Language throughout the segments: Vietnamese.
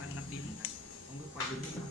áo em nắp đi một cái không biết quay đứng nữa.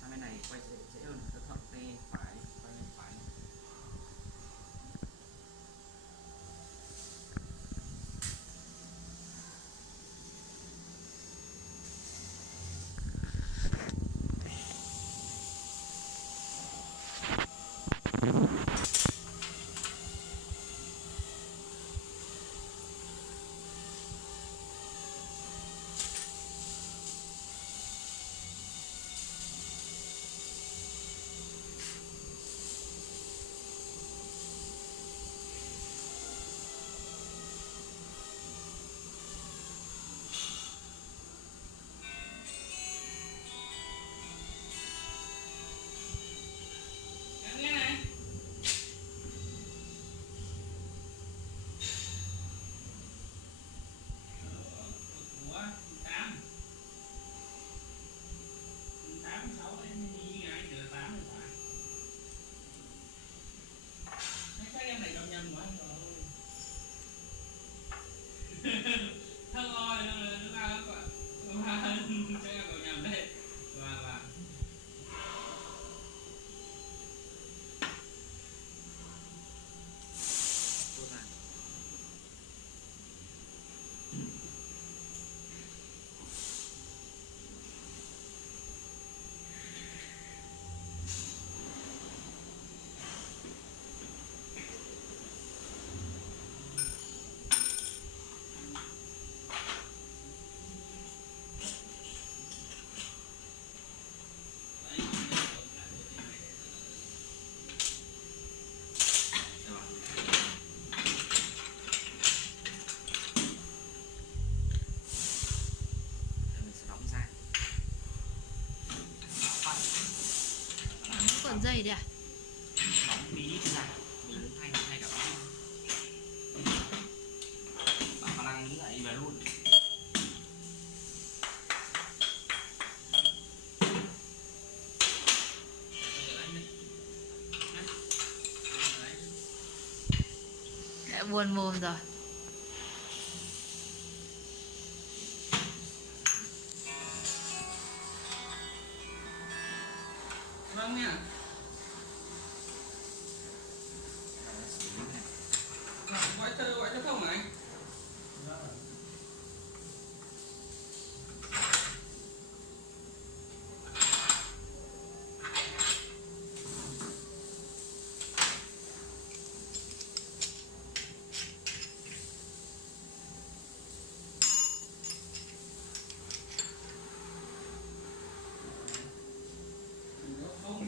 Sang bên này quay dễ hơn, nó thuận tay phải, quay bên phải. Còn dây đấy à? Bóng bí ra, mình đứng thay cả bóng. Bảo khả năng đứng dậy về luôn. Đã buồn mồm rồi. Vâng nha. Gọi cho không hả anh?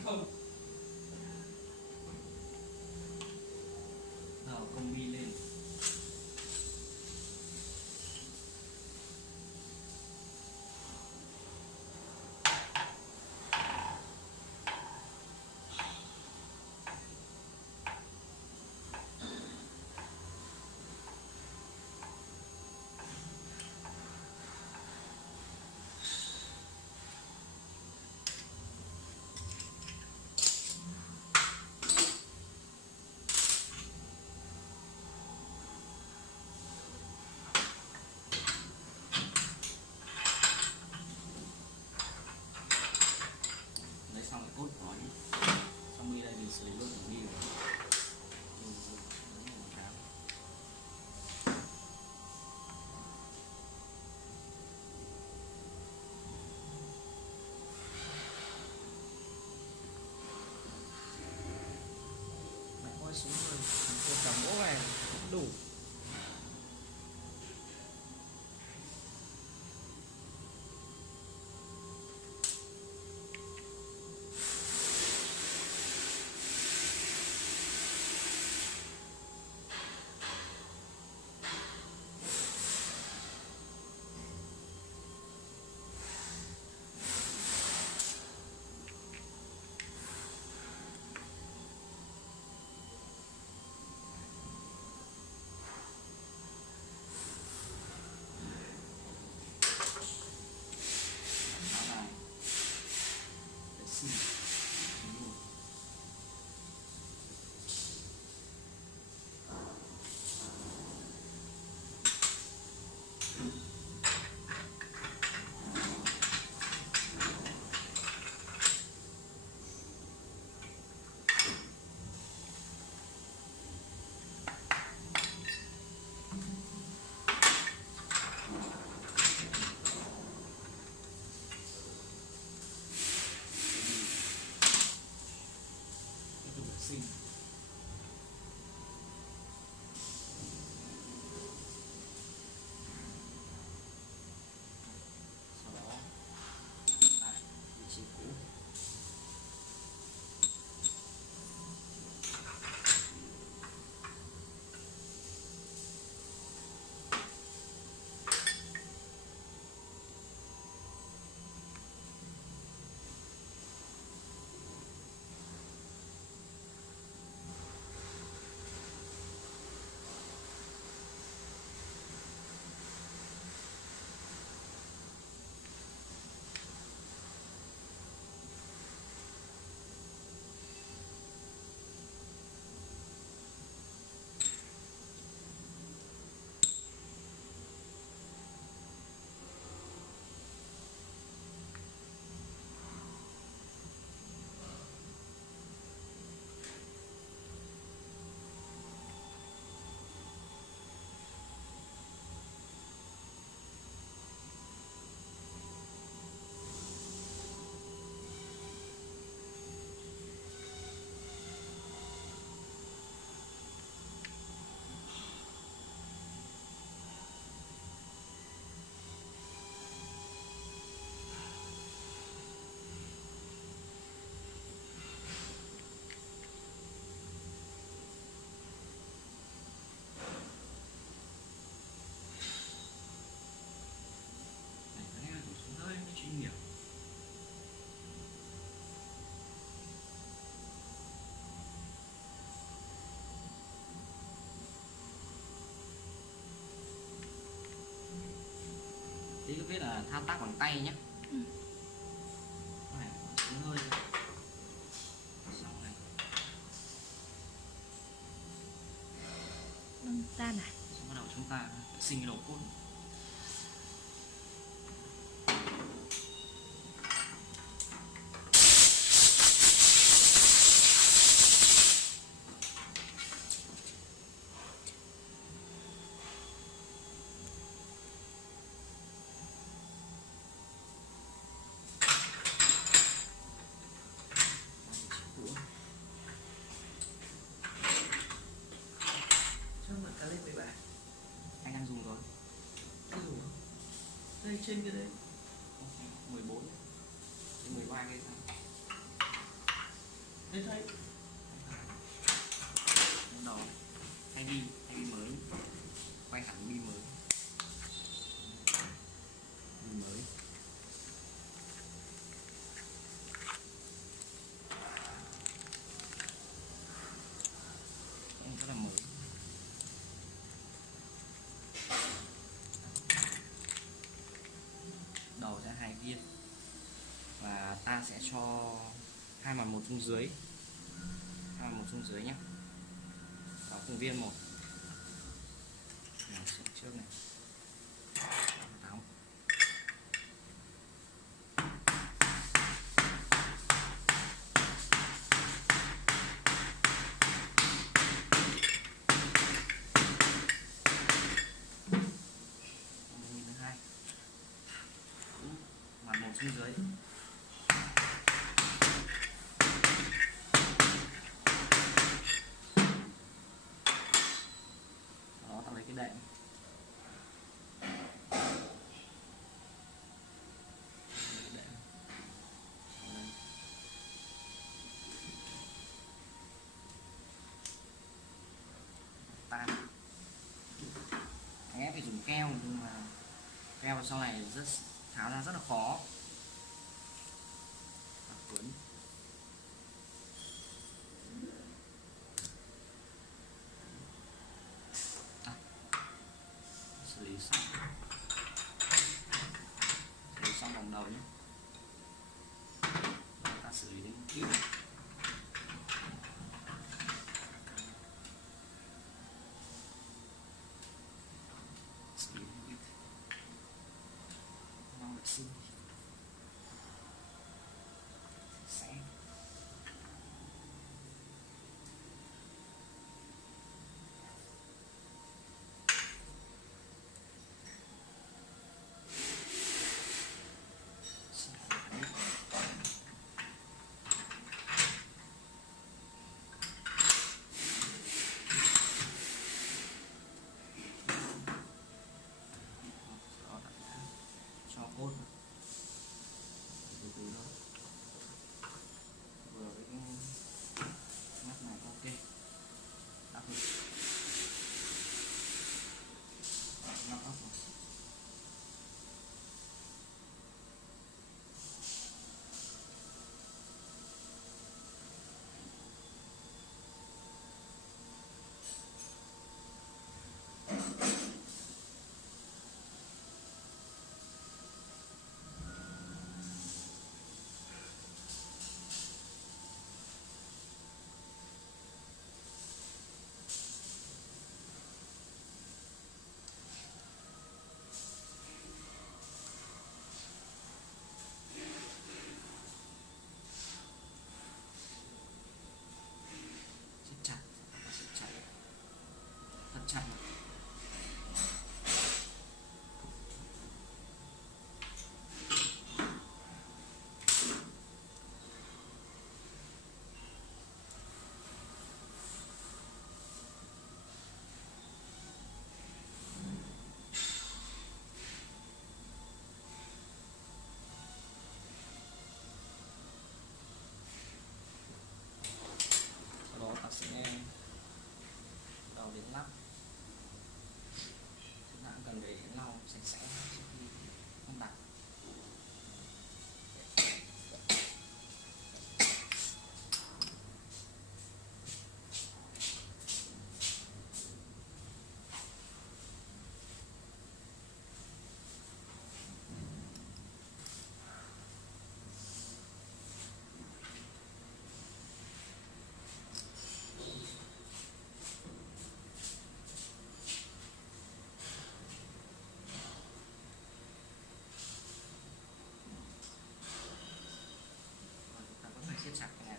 Không. Nào, combi lên. một tấm gỗ này đủ. Xinh. Sau đó lại vị trí cũ. Chuyên nghiệp. Tí cứ biết là thao tác bằng tay nhé. Này xuống hơi xong này Nâng tan à? xong bắt đầu chúng ta sinh cái đầu cốt. Anh đang dùng rồi. Đây trên cái đấy 14 trên 13 cái sao? đây thấy Đầu hay đi mới, quay hẳn đi mới, đi mới. Cũng rất là mới. Đầu sẽ 2 viên và ta sẽ cho 2 mặt 1 xuống dưới, 2 mặt 1 xuống dưới nhé, vào từng viên một. Nào, trước này đóng. Thứ hai mặt 1 xuống dưới. cái đệm. Tan. Anh phải dùng keo, nhưng mà keo sau này rất tháo ra rất là khó. Cuốn. Xử lý xong vòng đầu nhé. Ta xử lý đến kiểu xử lý đến lau vệ sinh sẽ cho cốt từ từ thôi, vừa với cái mắt này ok đắp rồi, nó ốc rồi. Siết chặt thật chặt. Sau đó ta sẽ đầu đến lắp. Chúng ta cần phải lau sạch sẽ trước khi không đặt. Ta vẫn phải siết chặt cái này.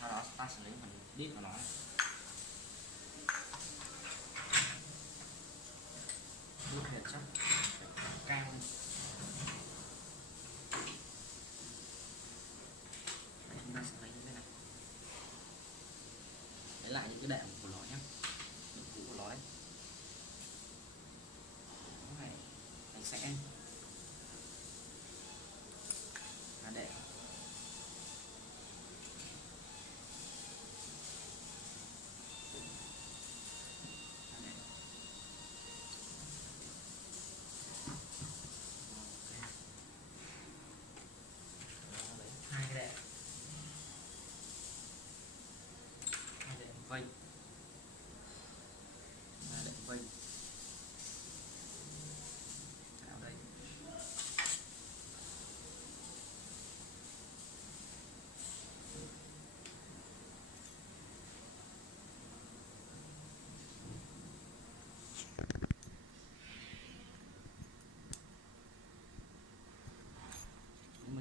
Sau đó ta xử lý phần đít của nó này. Đút thiệt chắc căng. Chúng ta sẽ lấy như thế này, lấy lại những cái đệm của nó nhé, đệm cũ của nó đấy. Cái này sạch sẽ. Đệm hai cái đệm vây, đệm vây vào đây.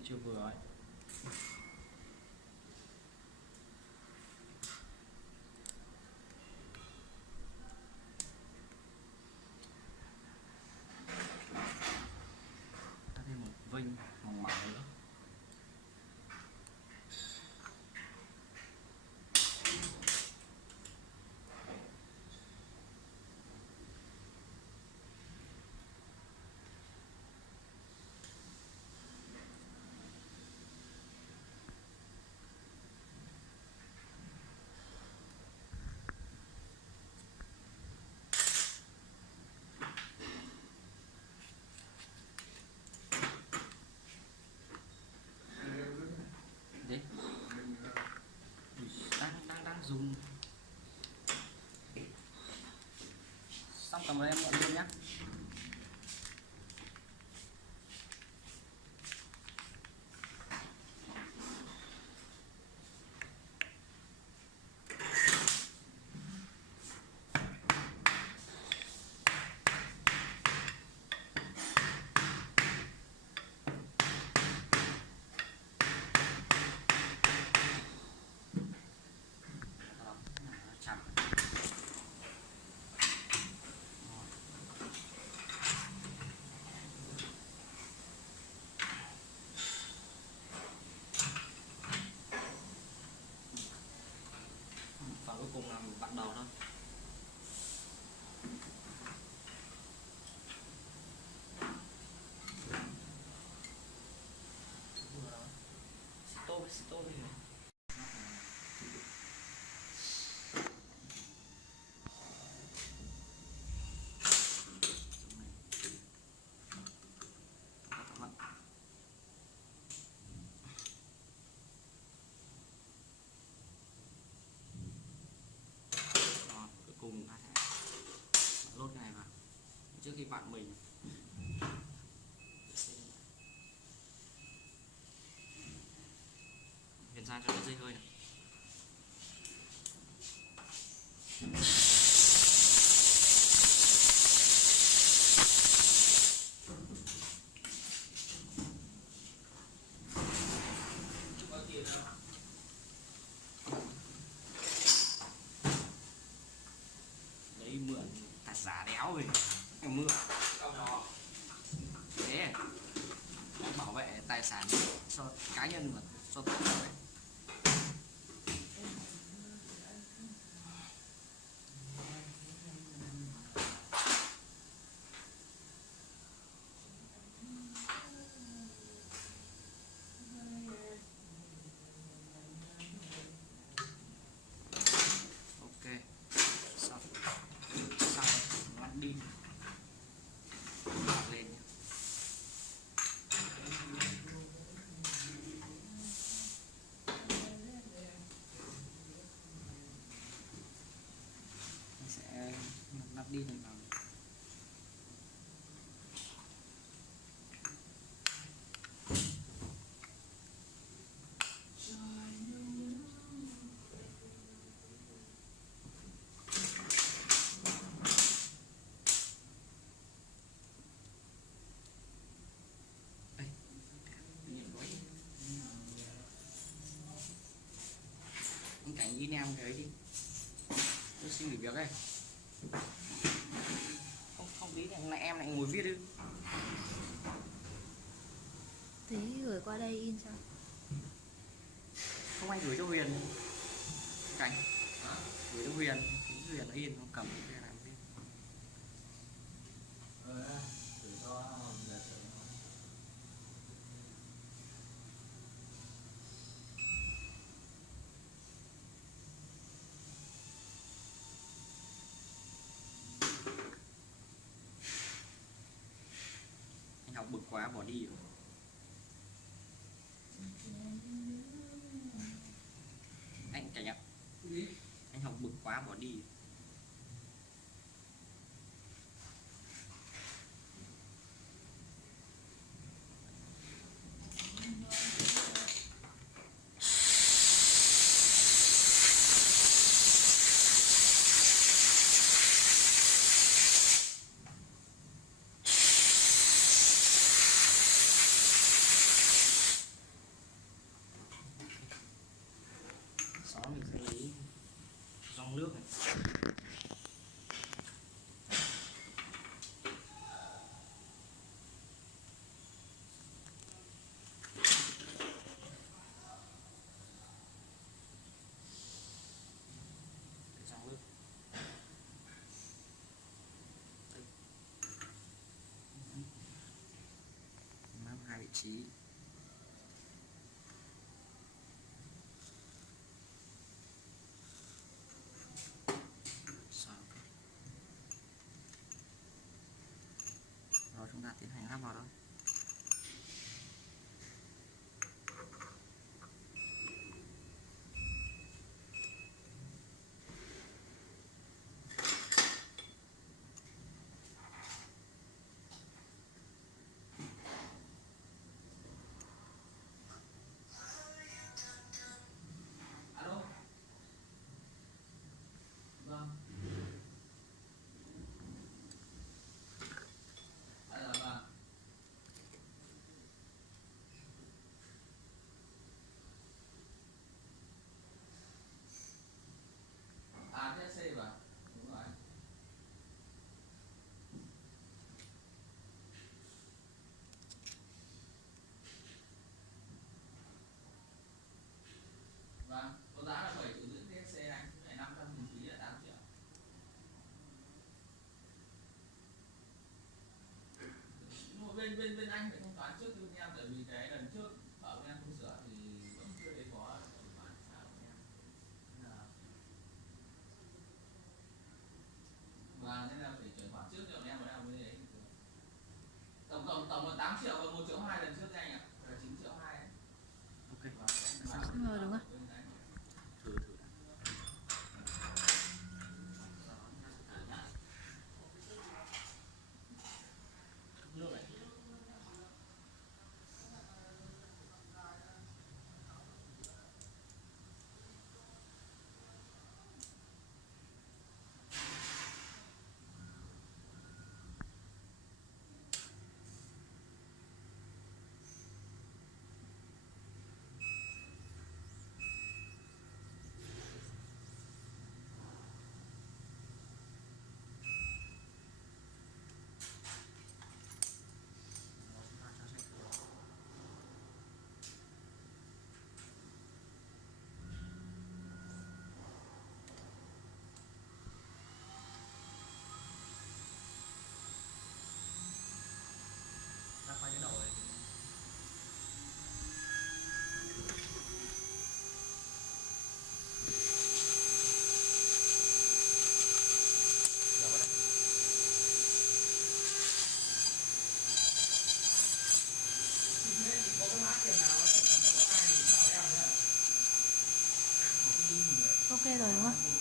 chưa vừa ấy. Ta thêm một vinh mỏng mỏng nữa. Đấy. Đang dùng. Xong cầm vào em mượn luôn nhá. Chặt. Và cuối cùng là mình bắt đầu thôi. Xích tô đi. Cuối cùng ta sẽ lốt cái này vào trước khi bạn mình hiện ra cho nó dây hơi này. Đấy mượn tài giả đéo rồi mượn thế bảo vệ tài sản cho cá nhân và cho tổ chức ấy. Ok xong lắp đi lên nhé. Mình sẽ lắp đi này vào. Cảnh in em cái ấy đi, tôi xin nghỉ việc đây. Không tí này em lại ngồi viết đi. Thế gửi qua đây in sao? Không, anh gửi cho Huyền Cảnh, gửi cho Huyền nó in, nó cầm cái làm viết. Anh học bực quá bỏ đi rồi. Anh Cảnh ạ, anh học bực quá bỏ đi. trong nước này. Để trong nước. Đây. Map hai vị trí. Rồi chúng ta tiến hành lắp vào thôi. Alo. Vâng. Vâng. TC mà. Đúng rồi. Vâng, có giá là 7,5 triệu TC anh, cái này 500 nghìn phí là 8 triệu. Nhưng mà bên anh phải thanh toán trước cho bên em, tại vì cái lần trước bảo bên em không sửa thì vẫn chưa thấy có thanh toán sao bên em. Nên là và nên là phải chuyển khoản trước cho bọn em mới đấy. Tổng là 8 triệu và 1,2 triệu lần trước anh ạ, là 9,2 triệu ấy. Ok. Rồi đúng không? Thử đã. Nước này. Ra quay cái đầu này. Đầu vào đây. Có cái mã tiền nào có ai bảo em nữa. Ok rồi đúng không?